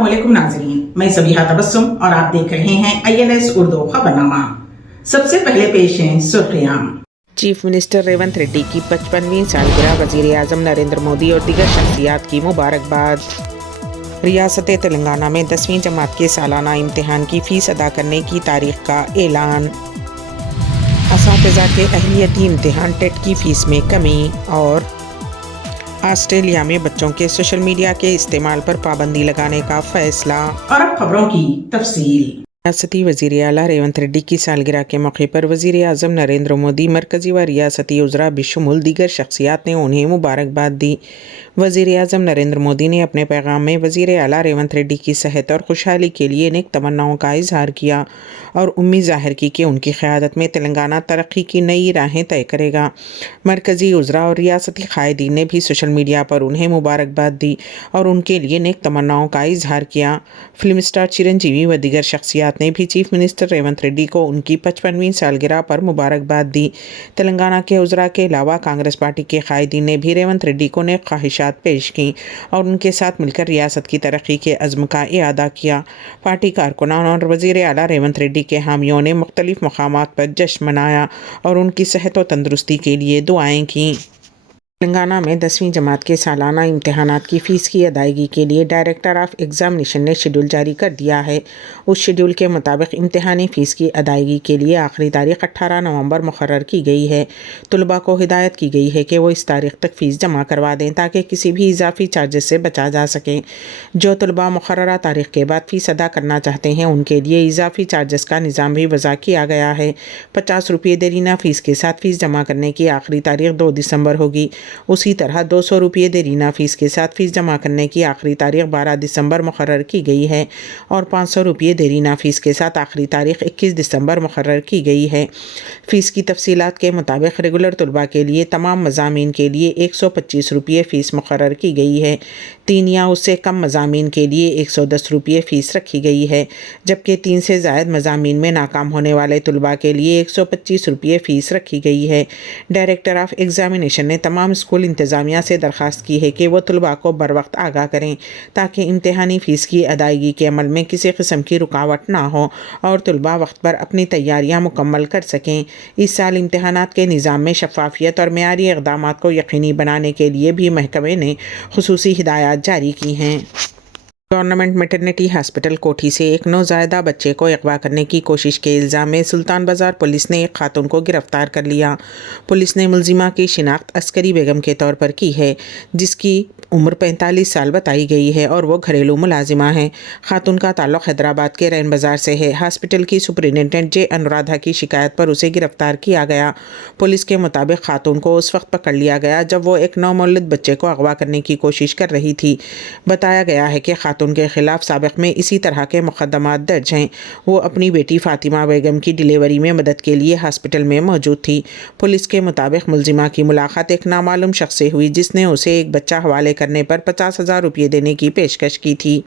अस्सलामुअलैकुम नाज़रीन, मैं ज़बीहा तबस्सुम और आप देख रहे हैं INS उर्दू खबरनामा। सबसे पहले पेश हैं सुर्खियां। चीफ मिनिस्टर रेवंत रेड्डी की 55वीं सालगिरह, वज़ीर आज़म नरेंद्र मोदी और दीगर शख्सियात की मुबारकबाद। रियासत तेलंगाना में 10वीं जमात के सालाना इम्तिहान की फ़ीस अदा करने की तारीख का ऐलान। असातिज़ा के अहलियती इम्तिहान टेट की फ़ीस में कमी। और ऑस्ट्रेलिया में बच्चों के सोशल मीडिया के इस्तेमाल पर पाबंदी लगाने का फैसला। और अब खबरों की तफसील। रियासती वज़ीर आला रेवंत रेड्डी की सालगिरह के मौके पर वज़ीर आज़म नरेंद्र मोदी, मरकज़ी व रियासती उज़रा बिशुमुल दीगर शख्सियात ने उन्हें मुबारकबाद दी। वज़ीर आज़म नरेंद्र मोदी ने अपने पैगाम में वज़ीर आला रेवंत रेड्डी की सेहत और खुशहाली के लिए नेक तमन्नाओं का इजहार किया और उम्मीद ज़ाहिर की कि उनकी क़यादत में तेलंगाना तरक्की की नई राहें तय करेगा। मरकज़ी उज़रा और रियासती क़ायदीन ने भी सोशल मीडिया पर उन्हें मुबारकबाद दी और उनके लिए नेक तमन्नाओं का इजहार किया। फिल्म स्टार चिरंजीवी व दीगर शख्सियात ने भी चीफ मिनिस्टर रेवंत रेड्डी को उनकी 55वीं सालगिरह पर मुबारकबाद दी। तेलंगाना के उज़रा के अलावा कांग्रेस पार्टी के क़ायदीन ने भी रेवंत रेड्डी को नेक ख्वाहिशात पेश की और उनके साथ मिलकर रियासत की तरक्की के अज़्म का इआदा किया। पार्टी कारकुनान और वज़ीर आला रेवंत रेड्डी के हामियों ने मुख्तलिफ मकामात पर जश्न मनाया और उनकी सेहत व तंदुरुस्ती के लिए दुआएं की। तेलंगाना में 10वीं जमात के सालाना इम्तिहानात की फ़ीस की अदायगी के लिए डायरेक्टर ऑफ एग्ज़ामिनेशन ने शेड्यूल जारी कर दिया है। उस शेड्यूल के मुताबिक इम्तिहानी फ़ीस की अदायगी के लिए आखिरी तारीख 18 नवंबर मुकर्रर की गई है। तलबा को हिदायत की गई है कि वो इस तारीख तक फ़ीस जमा करवा दें ताकि किसी भी इजाफी चार्जेस से बचा जा सके। जो तलबा मुकर्ररा तारीख के बाद फ़ीस अदा करना चाहते हैं उनके लिए इजाफी चार्जेस का निज़ाम भी वज़ा किया गया है। 50 रुपये देरीना फ़ीस के साथ फ़ीस जमा करने की आखिरी तारीख 2 दिसंबर होगी। उसी तरह 200 रुपये देरीना फ़ीस के साथ फ़ीस जमा करने की आखिरी तारीख 12 दिसंबर मुकर्रर की गई है और 500 रुपये देरीना फ़ीस के साथ आखिरी तारीख 21 दिसंबर मुकर्रर की गई है। फ़ीस की तफसीलात के मुताबिक रेगुलर तलबा के लिए तमाम मज़ामीन के लिए 125 रुपये फ़ीस मुकर्रर की गई है। 3 या उससे कम मज़ामीन के लिए 110 रुपये फ़ीस रखी गई है, जबकि 3 से ज़ायद मज़ामीन में नाकाम होने वाले तलबा के लिए 125 रुपये फ़ीस रखी गई है। डायरेक्टर ऑफ एग्ज़ामिनेशन ने तमाम स्कूल इंतज़ामिया से दरख्वास्त की है कि वो तलबा को बर वक्त आगाह करें ताकि इम्तिहानी फ़ीस की अदायगी के अमल में किसी किस्म की रुकावट ना हो और तलबा वक्त पर अपनी तैयारियां मुकम्मल कर सकें। इस साल इम्तिहानात के निज़ाम में शफ़ाफ़ियत और मेयारी इक़दामात को यकीनी बनाने के लिए भी महकमे ने खुसूसी हिदायत जारी की हैं। गवर्नमेंट मैटरनिटी हॉस्पिटल कोठी से एक नौज़ायदा बच्चे को अगवा करने की कोशिश के इल्ज़ाम में सुल्तान बाज़ार पुलिस ने एक खातून को गिरफ्तार कर लिया। पुलिस ने मुलजिमा की शिनाख्त अस्करी बेगम के तौर पर की है, जिसकी उम्र 45 साल बताई गई है और वो घरेलू मुलाजिमा है। खातून का ताल्लुक़ हैदराबाद के रैन बाज़ार से है। हॉस्पिटल की सुपरिटेंडेंट जे अनुराधा की शिकायत पर उसे गिरफ्तार किया गया। पुलिस के मुताबिक खातून को उस वक्त पकड़ लिया गया जब वो एक नौमौलूद बच्चे को अगवा करने की कोशिश कर रही थी। बताया गया है कि खातून के खिलाफ साबिक़ में इसी तरह के मुकदमात दर्ज हैं। वो अपनी बेटी फातिमा बेगम की डिलीवरी में मदद के लिए हॉस्पिटल में मौजूद थी। पुलिस के मुताबिक मुलजिमा की मुलाकात एक नामालूम शख्स से हुई जिसने उसे एक बच्चा हवाले करने पर 50,000 रुपये देने की पेशकश की थी।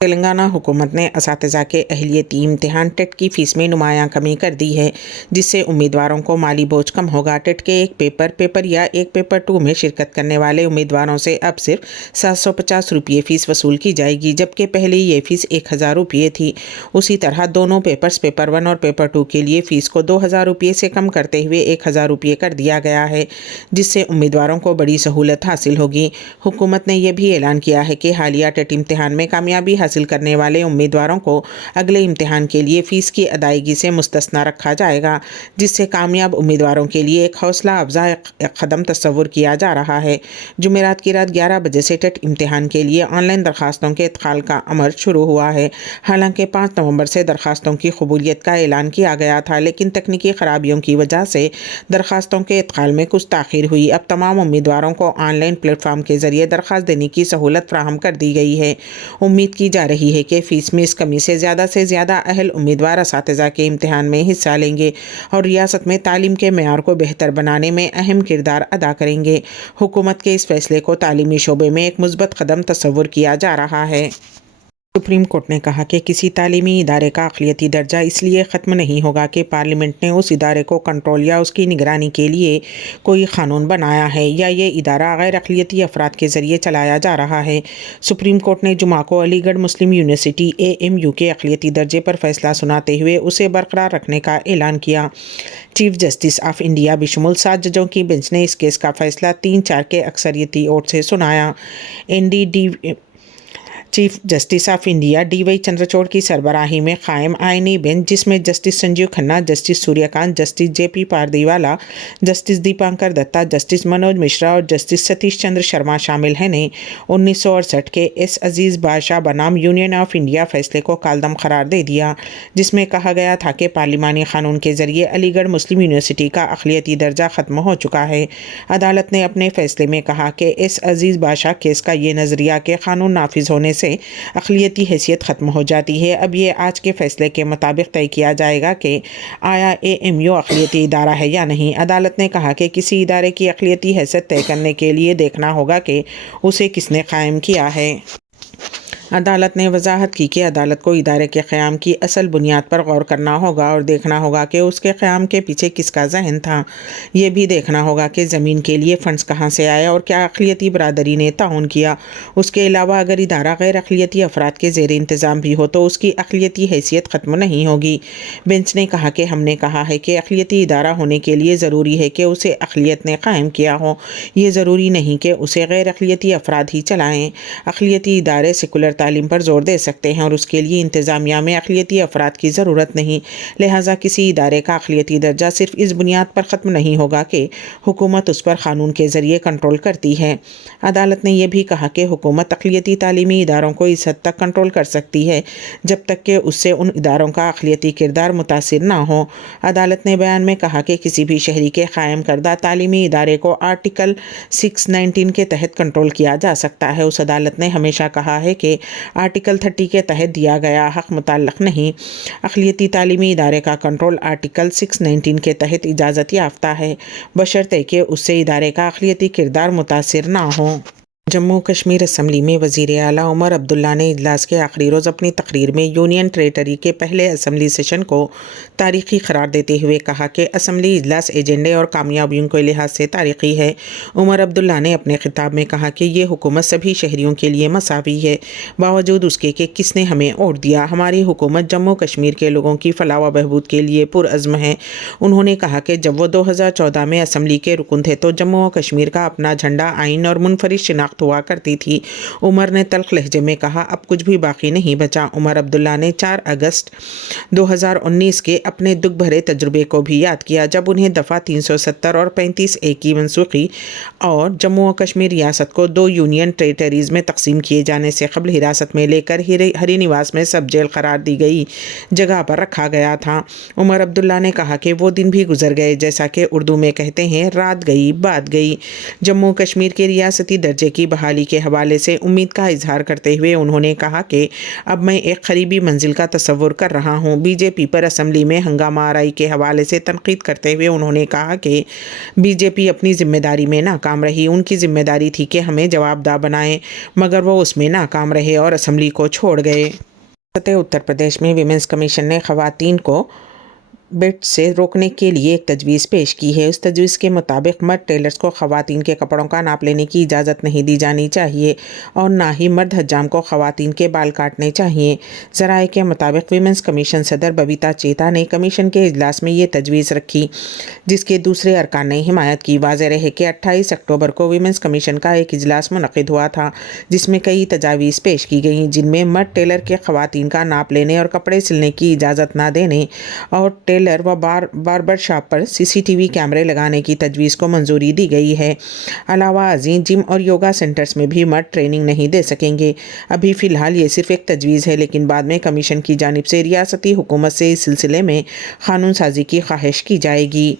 तेलंगाना हुकूमत ने असातिज़ा के अहलियती इम्तिहान टेट की फ़ीस में नुमायां कमी कर दी है, जिससे उम्मीदवारों को माली बोझ कम होगा। टेट के एक पेपर या एक पेपर 2 में शिरकत करने वाले उम्मीदवारों से अब सिर्फ 750 रुपये फ़ीस वसूल की जाएगी, जबकि पहले ये फ़ीस 1000 रुपये थी। उसी तरह दोनों पेपर्स पेपर 1 और पेपर 2 के लिए फ़ीस को 2000 रुपये से कम करते हुए 1000 रुपये कर दिया गया है, जिससे उम्मीदवारों को बड़ी सहूलत हासिल होगी। हुकूमत ने यह भी ऐलान किया है कि हालिया टेट इम्तिहान में कामयाबी हासिल करने वाले उम्मीदवारों को अगले इम्तिहान के लिए फ़ीस की अदायगी से मुस्तस्ना रखा जाएगा, जिससे कामयाब उम्मीदवारों के लिए एक हौसला अफजा कदम तस्वुर किया जा रहा है। जुमेरात की रात 11 बजे से टेट इम्तिहान के लिए ऑनलाइन दरखास्तों के इत्काल का अमल शुरू हुआ है। हालांकि 5 नवंबर से दरखास्तों की कबूलियत का ऐलान किया गया था, लेकिन तकनीकी खराबियों की वजह से दरखास्तों के इत्काल में कुछ ताख़ीर हुई। अब तमाम उम्मीदवारों को ऑनलाइन प्लेटफॉर्म के ज़रिए दरखास्त देने की सहूलत फराहम कर दी गई है। उम्मीद की जा रही है कि फ़ीस में इस कमी से ज़्यादा अहल उम्मीदवार असातिज़ा के इम्तिहान में हिस्सा लेंगे और रियासत में तालीम के मेयार को बेहतर बनाने में अहम किरदार अदा करेंगे। हुकूमत के इस फैसले को तालीमी शोबे में एक मुस्बत कदम तस्वुर किया जा रहा है। सुप्रीम कोर्ट ने कहा कि किसी तालीमी इदारे का अक़लियती दर्जा इसलिए ख़त्म नहीं होगा कि पार्लियामेंट ने उस इदारे को कंट्रोल या उसकी निगरानी के लिए कोई क़ानून बनाया है या ये इदारा गैर अक़लियती अफराद के ज़रिए चलाया जा रहा है। सुप्रीम कोर्ट ने जुमा को अलीगढ़ मुस्लिम यूनिवर्सिटी AMU के अक़लियती दर्जे पर फ़ैसला सुनाते हुए उसे बरकरार रखने का ऐलान किया। चीफ जस्टिस ऑफ इंडिया बशमूल 7 जजों की बेंच ने इस केस का फ़ैसला 3-4 के अक्सरियती वोट से सुनाया। Chief justice of India DY Chandrachud की सरबराही में कायम आईनी बेंच, जिसमें justice Sanjiv Khanna, justice Suryakant, justice JP Pardiwala, justice Dipankar Datta, justice Manoj Mishra और जस्टिस सतीश चंद्र शर्मा शामिल हैं, ने 1968 के S अजीज़ बादशाह बनाम यूनियन ऑफ इंडिया फैसले को कालदम करार दे दिया, जिसमें कहा गया था कि पार्लिमानी कानून के ज़रिए अलीगढ़ मुस्लिम यूनिवर्सिटी का अक़लियती दर्जा ख़त्म हो चुका है। अदालत ने अपने फैसले में कहा कि S अजीज़ बादशाह केस का ये नज़रिया कि कानून नाफिज होने से अक़लियती हैसियत ख़त्म हो जाती है, अब ये आज के फैसले के मुताबिक तय किया जाएगा कि आया AMU अक़लियती इदारा है या नहीं। अदालत ने कहा कि किसी इदारे की अक़लियती हैसियत तय करने के लिए देखना होगा कि उसे किसने कायम किया है। अदालत ने वजाहत की कि अदालत को इदारे के क़याम की असल बुनियाद पर गौर करना होगा और देखना होगा कि उसके क़याम के पीछे किसका जहन था। ये भी देखना होगा कि ज़मीन के लिए फ़ंड्स कहाँ से आए और क्या अक़लियती बरादरी ने ताउन किया। उसके अलावा अगर इदारा गैर अक़लियती अफराद के ज़ेर इंतज़ाम भी हो तो उसकी अक़लियती हैसियत ख़त्म नहीं होगी। बेंच ने कहा कि हमने कहा है कि अक़लियती इदारा होने के लिए ज़रूरी है कि उसे अक़लियत ने कायम किया हो, ये ज़रूरी नहीं कि उसे गैर अक़लियती अफराद ही चलाएँ। अक़लियती इदारे सेकुलर तालीम पर जोर दे सकते हैं और उसके लिए इंतज़ामिया में अक़लियती अफराद की ज़रूरत नहीं। लिहाजा किसी इदारे का अक़लियती दर्जा सिर्फ इस बुनियाद पर ख़त्म नहीं होगा कि हुकूमत उस पर क़ानून के ज़रिए कंट्रोल करती है। अदालत ने यह भी कहा कि हुकूमत अक़लियती तालीमी इदारों को इस हद तक कंट्रोल कर सकती है जब तक कि उससे उन इदारों का अक़लियती किरदार मुतासिर ना हो। अदालत ने बयान में कहा कि किसी भी शहरी के क़ायम करदा तालीमी इदारे को आर्टिकल 619 के तहत कंट्रोल किया जा सकता है। उस अदालत ने हमेशा कहा है कि आर्टिकल 30 के तहत दिया गया हक़ मुतल्लक़ नहीं। अक़लियती तालीमी इदारे का कंट्रोल आर्टिकल 619 के तहत इजाज़त याफ्ता है, बशर्ते कि उससे इदारे का अक़लियती किरदार मुतासिर ना हो। जम्मू कश्मीर असम्बली में वज़ीर आला उमर अब्दुल्ला ने इजलास के आखिरी रोज़ अपनी तकरीर में यूनियन टेरेटरी के पहले असम्बली सेशन को तारीख़ी करार देते हुए कहा कि असम्बली इजलास एजेंडे और कामयाबियों के लिहाज से तारीख़ी है। उमर अब्दुल्ला ने अपने खिताब में कहा कि ये हुकूमत सभी शहरियों के लिए मसावी है, बावजूद उसके कि किसने हमें वोट दिया। हमारी हुकूमत जम्मू कश्मीर के लोगों की फलाह व बहबूद के लिए पुरअज़्म है। उन्होंने कहा कि जब वो 2014 में असम्बली के रुकन थे तो जम्मू व कश्मीर का अपना झंडा, आइन और मुनफरिद शिनाख्त हुआ करती थी। उमर ने तल्ख़ लहजे में कहा, अब कुछ भी बाकी नहीं बचा। उमर अब्दुल्ला ने 4 अगस्त 2019 के अपने दुख भरे तजुर्बे को भी याद किया, जब उन्हें दफ़ा 370 और 35A की मनसूखी और जम्मू व कश्मीर रियासत को 2 यूनियन टेरेटरीज़ में तकसीम किए जाने से कबल हिरासत में लेकर हरी निवास में सब जेल करार दी गई जगह पर रखा गया था। उमर अब्दुल्ला ने कहा कि वो दिन भी गुजर गए, जैसा कि उर्दू में कहते हैं, रात गई बात गई। जम्मू कश्मीर के रियासती दर्जे की बहाली के हवाले से उम्मीद का इजहार करते हुए उन्होंने कहा कि अब मैं एक करीबी मंजिल का तसव्वुर कर रहा हूँ। बीजेपी पर असम्बली में हंगामा आराई के हवाले से तनकीद करते हुए उन्होंने कहा कि बीजेपी अपनी जिम्मेदारी में नाकाम रही। उनकी जिम्मेदारी थी कि हमें जवाबदाह बनाएं, मगर वो उसमें नाकाम रहे और असम्बली को छोड़ गए। उत्तर प्रदेश में विमेंस कमीशन ने ख़वातीन को बेट से रोकने के लिए एक तजवीज़ पेश की है। उस तजवीज़ के मुताबिक मर्द टेलर्स को ख़वातीन के कपड़ों का नाप लेने की इजाज़त नहीं दी जानी चाहिए और ना ही मर्द हज्जाम को ख़वातीन के बाल काटने चाहिए। ज़राए के मुताबिक विमेंस कमीशन सदर बबीता चेता ने कमीशन के इजलास में ये तजवीज़ रखी, जिसके दूसरे अरकान ने हिमायत की। वाज़ेह रहे कि 28 अक्टूबर को विमेंस कमीशन का एक इजलास मुनक़िद हुआ था, जिसमें कई तजावीज़ पेश की गईं, जिनमें मर्द टेलर के ख़वातीन का नाप लेने और कपड़े सिलने की इजाज़त ना देने और व बार्बर शॉप पर CCTV कैमरे लगाने की तजवीज़ को मंजूरी दी गई है। अलावा अजीम जिम और योगा सेंटर्स में भी मर्द ट्रेनिंग नहीं दे सकेंगे। अभी फ़िलहाल ये सिर्फ एक तजवीज़ है, लेकिन बाद में कमीशन की जानिब से रियासती हुकूमत से इस सिलसिले में क़ानून साज़ी की ख्वाहिश की जाएगी।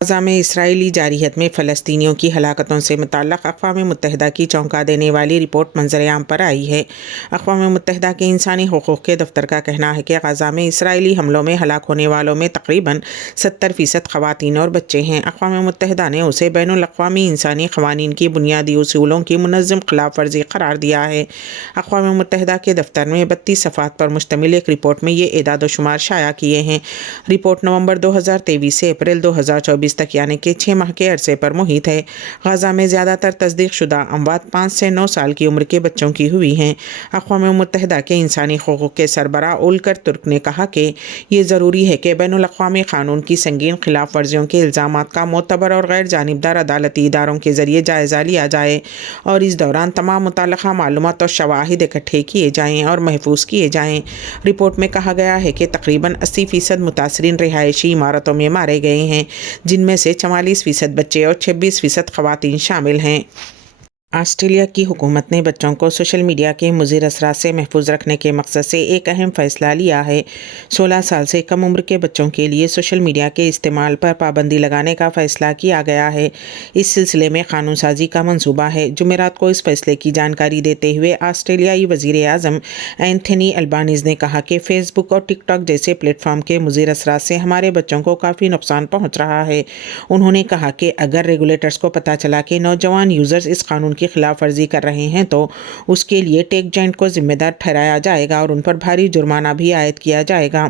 غزہ میں اسرائیلی جارحیت میں فلسطینیوں کی ہلاکتوں سے متعلق اقوام متحدہ کی چونکا دینے والی رپورٹ منظر عام پر آئی ہے۔ اقوام متحدہ کے انسانی حقوق کے دفتر کا کہنا ہے کہ غزہ میں اسرائیلی حملوں میں ہلاک ہونے والوں میں تقریباً 70% خواتین اور بچے ہیں۔ اقوام متحدہ نے اسے بین الاقوامی انسانی قوانین کی بنیادی اصولوں کی منظم خلاف ورزی قرار دیا ہے۔ اقوام متحدہ کے دفتر میں 32 صفحات پر مشتمل ایک رپورٹ میں یہ اعداد و شمار شائع کیے ہیں۔ رپورٹ نومبر 2023 سے اپریل 2024 تک یعنی کہ 6 ماہ کے عرصے پر محیط ہے۔ غزہ میں زیادہ تر تصدیق شدہ اموات 5 سے 9 سال کی عمر کے بچوں کی ہوئی ہیں۔ اقوام متحدہ کے انسانی حقوق کے سربراہ اولکر ترک نے کہا کہ یہ ضروری ہے کہ بین الاقوامی قانون کی سنگین خلاف ورزیوں کے الزامات کا معتبر اور غیر جانبدار عدالتی اداروں کے ذریعے جائزہ لیا جائے اور اس دوران تمام متعلقہ معلومات اور شواہد اکٹھے کیے جائیں اور محفوظ کیے جائیں۔ رپورٹ میں کہا گیا ہے کہ تقریباً 80% متاثرین رہائشی عمارتوں میں مارے گئے ہیں، جن میں سے 44% بچے اور 26% خواتین شامل ہیں۔ آسٹریلیا کی حکومت نے بچوں کو سوشل میڈیا کے مضر اثرات سے محفوظ رکھنے کے مقصد سے ایک اہم فیصلہ لیا ہے۔ 16 سال سے کم عمر کے بچوں کے لیے سوشل میڈیا کے استعمال پر پابندی لگانے کا فیصلہ کیا گیا ہے۔ اس سلسلے میں قانون سازی کا منصوبہ ہے۔ جمعرات کو اس فیصلے کی جانکاری دیتے ہوئے آسٹریلیائی وزیر اعظم اینتھونی البانیز نے کہا کہ فیس بک اور ٹک ٹاک جیسے پلیٹ فارم کے مضر اثرات سے ہمارے بچوں کو کافی نقصان پہنچ رہا ہے۔ انہوں نے کہا کہ اگر ریگولیٹرز کو پتہ چلا کہ نوجوان یوزرز اس قانون کی خلاف ورزی کر رہے ہیں تو اس کے لیے ٹیک جائنٹ کو ذمہ دار ٹھہرایا جائے گا اور ان پر بھاری جرمانہ بھی عائد کیا جائے گا۔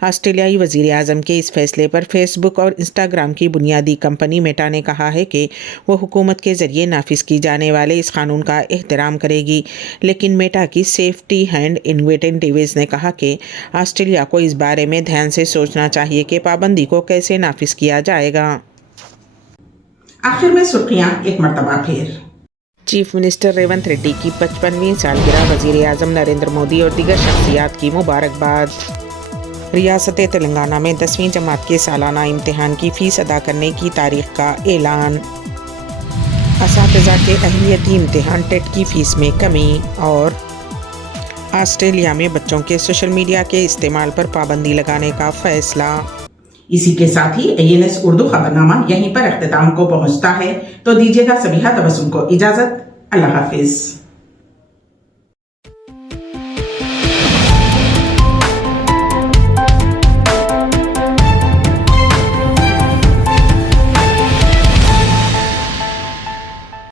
آسٹریلیائی وزیر اعظم کے اس فیصلے پر فیس بک اور انسٹاگرام کی بنیادی کمپنی میٹا نے کہا ہے کہ وہ حکومت کے ذریعے نافذ کی جانے والے اس قانون کا احترام کرے گی، لیکن میٹا کی سیفٹی ہینڈ انویٹنٹیوز نے کہا کہ آسٹریلیا کو اس بارے میں دھیان سے سوچنا چاہیے کہ پابندی کو کیسے نافذ کیا جائے گا۔ آخر میں سرخیاں ایک مرتبہ پھر۔ چیف منسٹر ریونت ریڈی کی 55ویں سالگرہ، وزیر اعظم نریندر مودی اور دیگر شخصیات کی مبارکباد۔ ریاست تلنگانہ میں 10ویں جماعت کے سالانہ امتحان کی فیس ادا کرنے کی تاریخ کا اعلان۔ اساتذہ کے اہلیتی امتحان ٹیٹ کی فیس میں کمی، اور آسٹریلیا میں بچوں کے سوشل میڈیا کے استعمال پر پابندی لگانے کا فیصلہ۔ اسی کے ساتھ ہی ANS اردو خبرنامہ یہیں پر اختتام کو پہنچتا ہے، تو دیجیے گا سبیحہ تبسم کو اجازت۔ اللہ حافظ۔